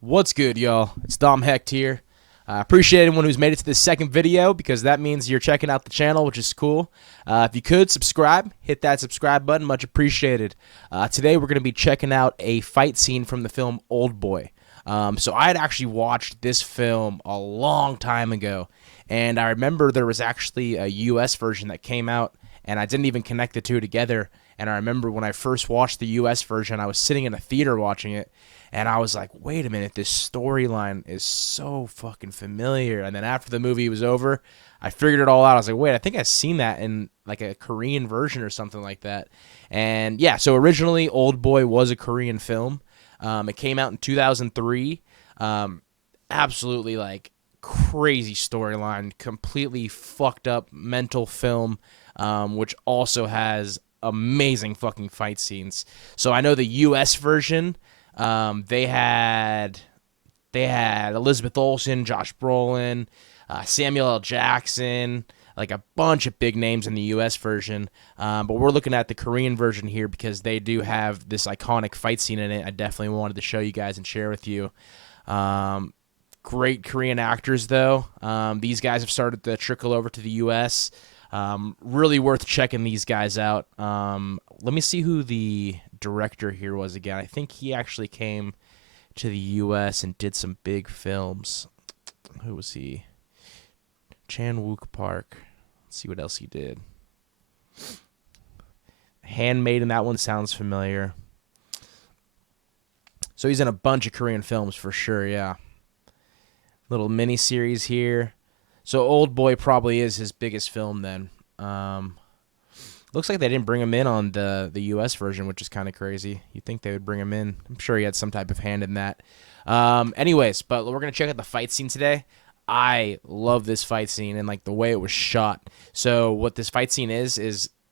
What's good, y'all? It's Dom Hecht here. I appreciate anyone who's made it to this second video because that means you're checking out the channel, which is cool. If you could, subscribe. Hit that subscribe button. Much appreciated. Today, we're going to be checking out a fight scene from the film Oldboy. So I had actually watched this film a long time ago, and I remember there was actually a U.S. version that came out, and I didn't even connect the two together. And I remember when I first watched the U.S. version, I was sitting in a theater watching it, and I was like, wait a minute, this storyline is so fucking familiar. And then after the movie was over, I figured it all out. I was like, wait, I think I've seen that in like a Korean version or something like that. And yeah, so originally Oldboy was a Korean film. It came out in 2003. Absolutely like crazy storyline, completely fucked up mental film, which also has amazing fucking fight scenes. So I know the U.S. version, they had Elizabeth Olsen, Josh Brolin, Samuel L. Jackson, like a bunch of big names in the U.S. version. But we're looking at the Korean version here because they do have this iconic fight scene in it. I definitely wanted to show you guys and share with you. Great Korean actors, though. These guys have started to trickle over to the U.S. Really worth checking these guys out. Let me see who the director here was again. I think he actually came to the U.S. and did some big films. Who was he? Chan Wook Park. Let's see what else he did. Handmaiden, that one sounds familiar. So he's in a bunch of Korean films for sure, yeah. Little mini-series here. So Oldboy probably is his biggest film then. Looks like they didn't bring him in on the U.S. version, which is kind of crazy. You'd think they would bring him in. I'm sure he had some type of hand in that. Anyways, but we're going to check out the fight scene today. I love this fight scene and like the way it was shot. So what this fight scene is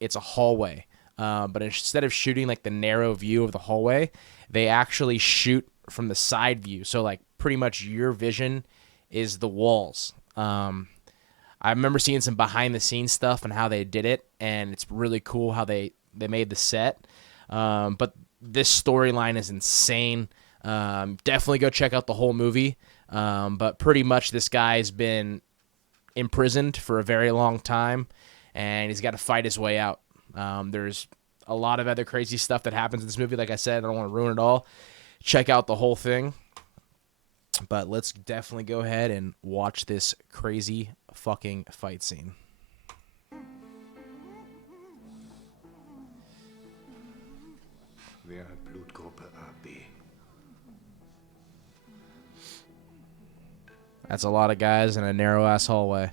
it's a hallway. But instead of shooting like the narrow view of the hallway, they actually shoot from the side view. So like pretty much your vision is the walls. I remember seeing some behind-the-scenes stuff and how they did it, and it's really cool how they made the set. But this storyline is insane. Definitely go check out the whole movie. But pretty much this guy's been imprisoned for a very long time, and he's got to fight his way out. There's a lot of other crazy stuff that happens in this movie. Like I said, I don't want to ruin it all. Check out the whole thing. But let's definitely go ahead and watch this crazy fucking fight scene. Wer hat Blutgruppe AB? That's a lot of guys in a narrow-ass hallway.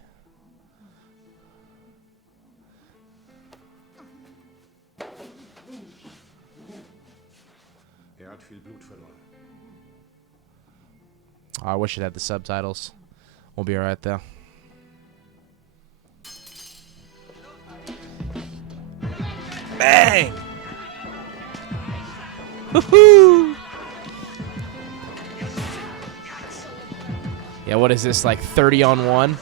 Hat viel Blut verloren. Oh, I wish it had the subtitles. We'll be alright, though. Bang! Woohoo! Yeah, what is this, like 30 on 1?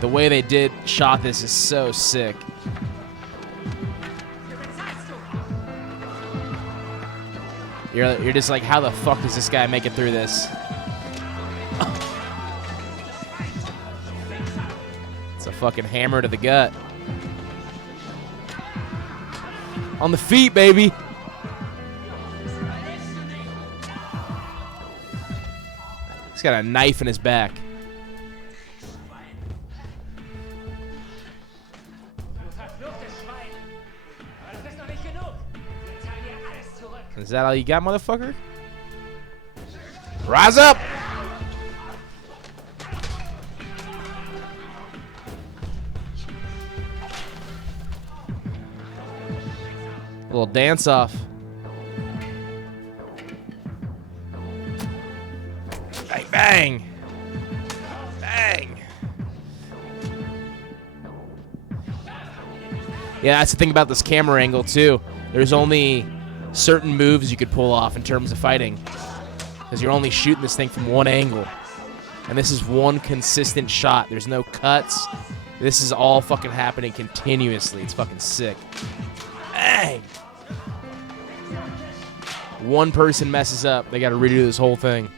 The way they shot this is so sick. You're just like, how the fuck does this guy make it through this? It's a fucking hammer to the gut. On the feet, baby. He's got a knife in his back. Is that all you got, motherfucker? Rise up! A little dance off. Bang, bang! Bang! Yeah, that's the thing about this camera angle, too. There's only certain moves you could pull off in terms of fighting, because you're only shooting this thing from one angle, and this is one consistent shot. There's no cuts. This is all fucking happening continuously. It's fucking sick. Bang! one person messes up, they got to redo this whole thing.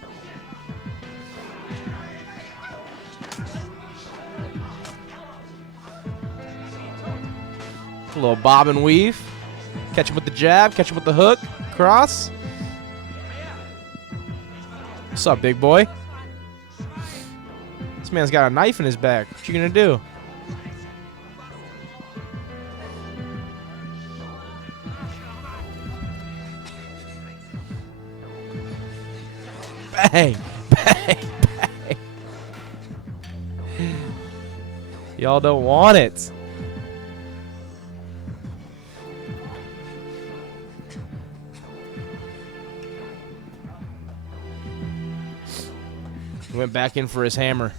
A little bob and weave. Catch him with the jab, catch him with the hook, cross. What's up, big boy? This man's got a knife in his back. What you gonna do? Bang, bang, bang. Y'all don't want it. He went back in for his hammer.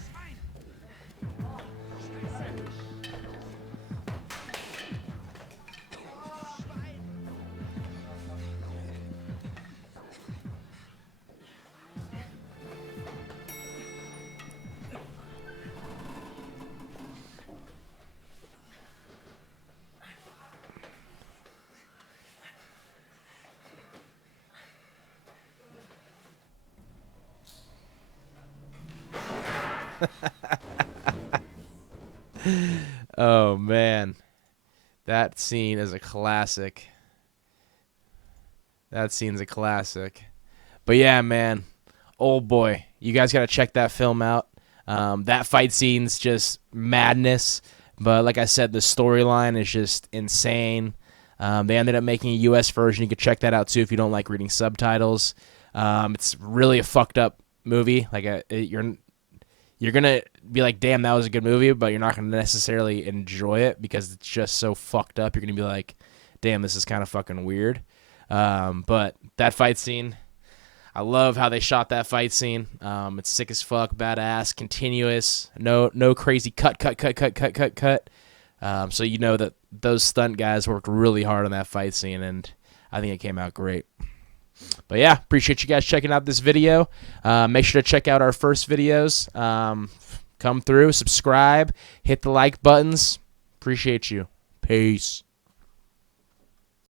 Oh man, that scene is a classic. That scene's a classic. But yeah, man, Oldboy, you guys gotta check that film out. That fight scene's just madness. But like I said, the storyline is just insane. They ended up making a U.S. version. You could check that out too if you don't like reading subtitles. It's really a fucked up movie. Like you're gonna be like, damn, that was a good movie, but you're not gonna necessarily enjoy it because it's just so fucked up. You're gonna be like, damn, this is kind of fucking weird. But that fight scene, I love how they shot that fight scene. It's sick as fuck, badass, continuous, no crazy cut. So you know that those stunt guys worked really hard on that fight scene, and I think it came out great. But yeah, appreciate you guys checking out this video. Make sure to check out our first videos. Come through, subscribe, hit the like buttons. Appreciate you. Peace.